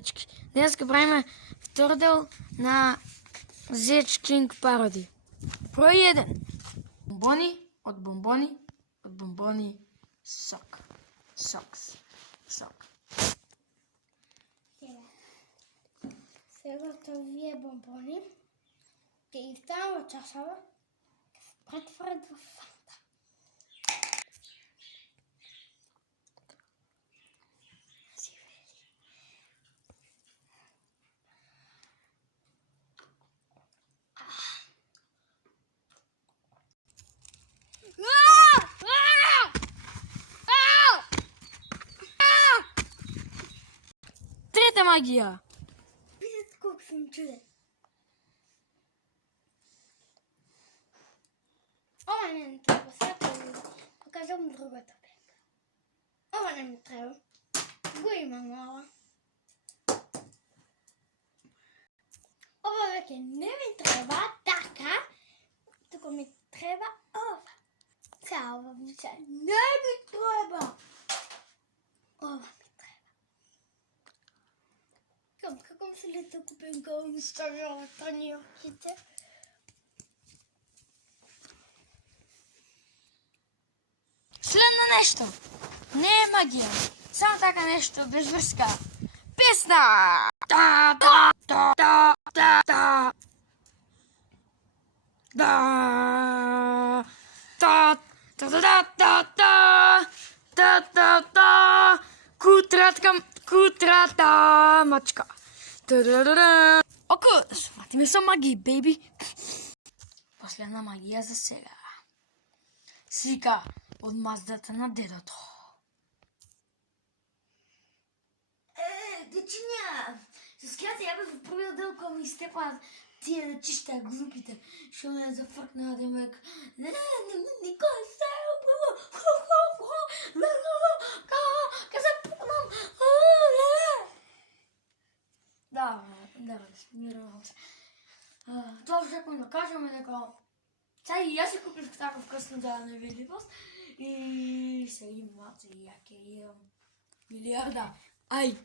Дечки, днес правим втор дел на Zedge King Parody. Брой 1. От бомбони, сок. Сега тия бомбони ги изтам в чашава, претварят в фанта. Трета магия! Виждате колко съм чуден. Ова не ми трябва, сега да покажам другата пенка. Ова не ми трябва. Го имам ова. Ова веќе не ми треба така. Тук ми треба ова. Сега ова веќе не ми треба. Ова ми треба. Како ми се лета купенка ми ставила танјовките? Следно нещо. Не е магия. Само така нещо без връзка. Песна! Да. Кутрата мачка. Око, да се вратиме са магии, бейби. Последна магия за сега. Слика от маздата на дедото. Дечиня, с кята я бе в първия дъл, кога ми изтепа тия да чища глупите, ще ме зафъркна да ме никой се да, смирам се. Това ще да кажем дека сега и аз си купих такъв късно да невидимост и сега има яке имам милиарда. Ай!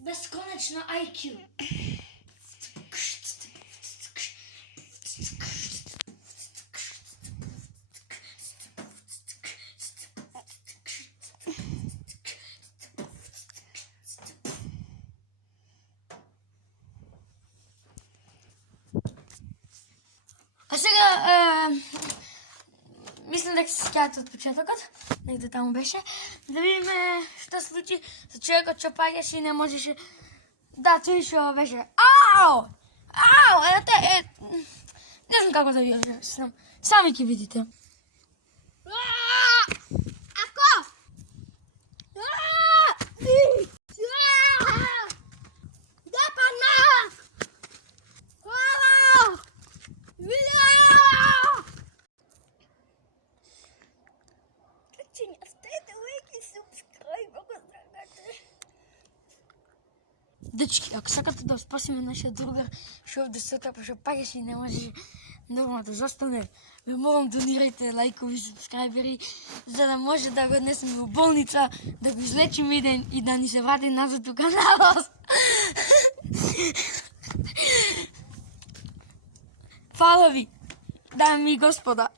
Безконечно IQ. А сега, мислям дека се скажете от почетокът, некде там беше, да видим що се случи за човекът, че пагаше и не можеше. Да, той ще беше. Ау! Не знам како да ви обяснам. Сами ќе видите. Дечки, ако сакате да спасиме нашия другар, шо да се отапа, шо пагаше и не може нормално да застане, ме молам донирайте лайкови, субскрайбери, за да може да го днесем в болница, да го излечим и да ни се врати назад до канала. Хвала ви, дами и господа.